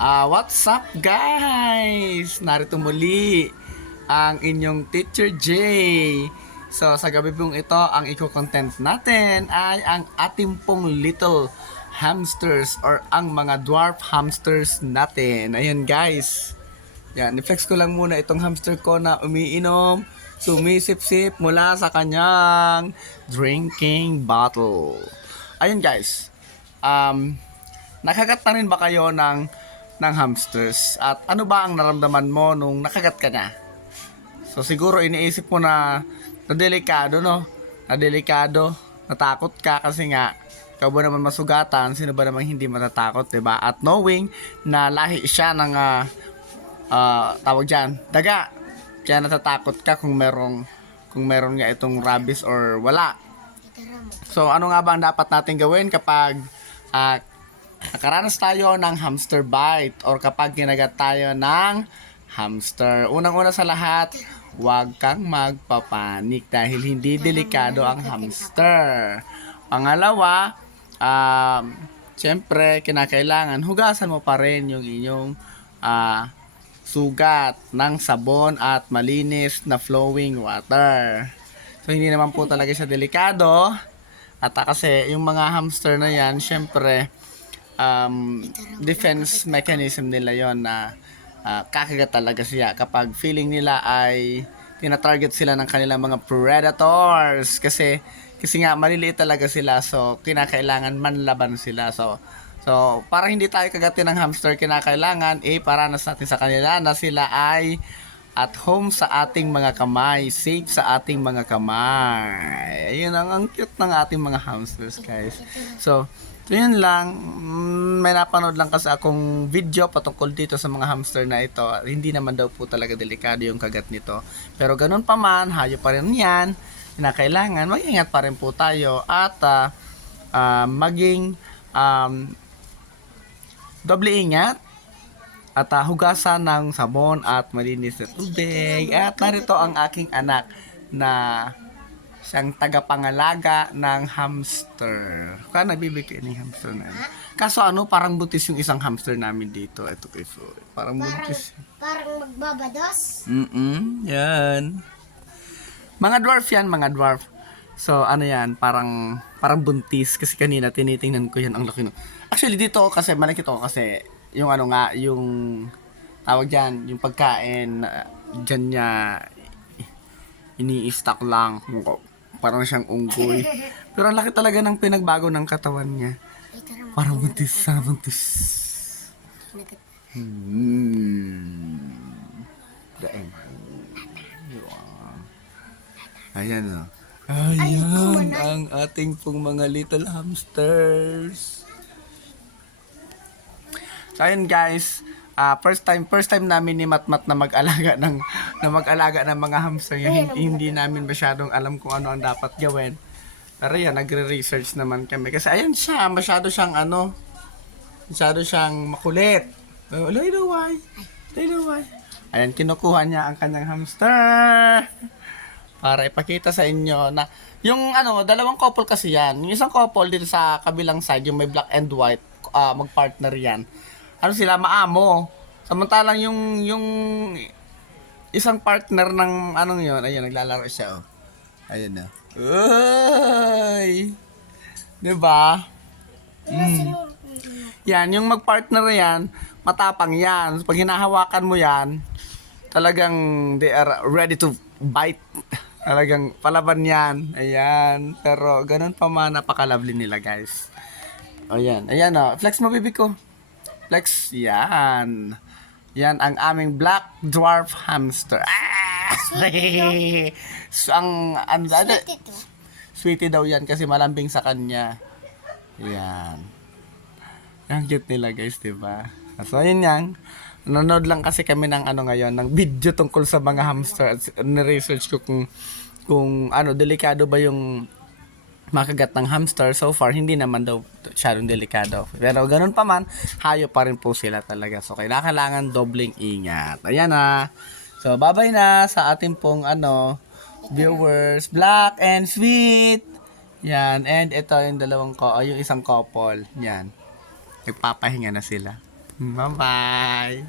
What's up guys? Narito muli ang inyong Teacher J. So sa gabi pong ito, ang i-content natin ay ang ating pong little hamsters or ang mga dwarf hamsters natin. Ayun guys. Yan, i-flex ko lang muna itong hamster ko na umiinom, sumisip-sip mula sa kanyang drinking bottle. Ayun guys. Nakagat na rin ba kayo ng hamsters? At ano ba ang naramdaman mo nung nakagat ka na? So siguro iniisip mo na delikado, no? Na delikado, natakot ka kasi nga ikaw ba naman masugatan, sino ba namang hindi matatakot, 'di ba? At knowing na lahi siya ng tawag diyan, daga. Kaya natatakot ka kung meron nga itong rabies or wala. So ano nga ba ang dapat natin gawin kapag nakaranas tayo ng hamster bite or kapag kinagat tayo ng hamster? Unang-una sa lahat, huwag kang magpapanik dahil hindi delikado ang hamster. Pangalawa, siyempre, kinakailangan hugasan mo pa rin yung inyong sugat ng sabon at malinis na flowing water. So, hindi naman po talaga siya delikado. At kasi yung mga hamster na yan, syempre, defense mechanism nila yon na kakagat talaga siya kapag feeling nila ay tina-target sila ng kanilang mga predators kasi nga maliliit talaga sila, so kinakailangan manlaban sila. So para hindi tayo kagatin ng hamster, kinakailangan paranas natin sa kanila na sila ay at home sa ating mga kamay, safe sa ating mga kamay. Ayun ang cute ng ating mga hamsters guys. So yun lang. May napanood lang kasi akong video patungkol dito sa mga hamster na ito. Hindi naman daw po talaga delikado yung kagat nito. Pero ganun pa man, hayop pa rin yan. Kailangan mag-ingat pa rin po tayo at maging doble ingat at hugasan ng sabon at malinis na tubig. At narito ang aking anak na siyang tagapangalaga ng hamster. Kaya nagbibigay ng hamster na. Kaso parang buntis yung isang hamster namin dito. Ito guys, parang buntis. Parang magbabados? Yan. Mga dwarf yan, mga dwarf. So yan, parang buntis kasi kanina tinitingnan ko yan, ang laki no. Actually dito kasi malaki to kasi yung yung tawag diyan, yung pagkain diyan niya ini-stock lang. Parang siyang unggoy. Pero ang laki talaga ng pinagbago ng katawan niya. Parang buntis. Daeng. Ayan o. Ayan ang ating pong mga little hamsters. So ayun guys, first time namin ni Matmat na mag-alaga ng mga hamster. Hindi namin masyadong alam kung ano ang dapat gawin. Pero yan, nagre-research naman kami kasi ayan siya, masyado siyang makulit. Lay-laway. Ayan, kinukuha niya ang kanyang hamster para ipakita sa inyo na yung dalawang couple kasi yan. Yung isang couple dito sa kabilang side, yung may black and white, magpartner yan. Sila maamo. Samantalang yung isang partner ng yon, ayun, naglalaro siya, oh. Ayun na. Uy! 'Di ba? Yan, yung magpartner yan, matapang yan. So, pag hinahawakan mo yan, talagang they are ready to bite. Talagang palaban yan. Ayan. Pero ganun pa man, napaka-lovely nila guys. Ayan. Ayan o. Flex mo, baby ko. Flex. Yan. Yan ang aming black dwarf hamster. So, sweetie daw yan kasi malambing sa kanya. Yan. Ang cute nila guys, diba? So, yun yan. Nanonood lang kasi kami ng ngayon, ng video tungkol sa mga hamster. At na-research ko kung delikado ba yung makagat ng hamster. So far, hindi naman daw masyadong delikado. Pero ganun pa man, hayop pa rin po sila talaga. So, kailangan dobling ingat. Ayan na. So, bye-bye na sa ating pong viewers. Black and sweet. Yan. And ito yung yung isang couple. Yan. Nagpapahinga na sila. Bye-bye!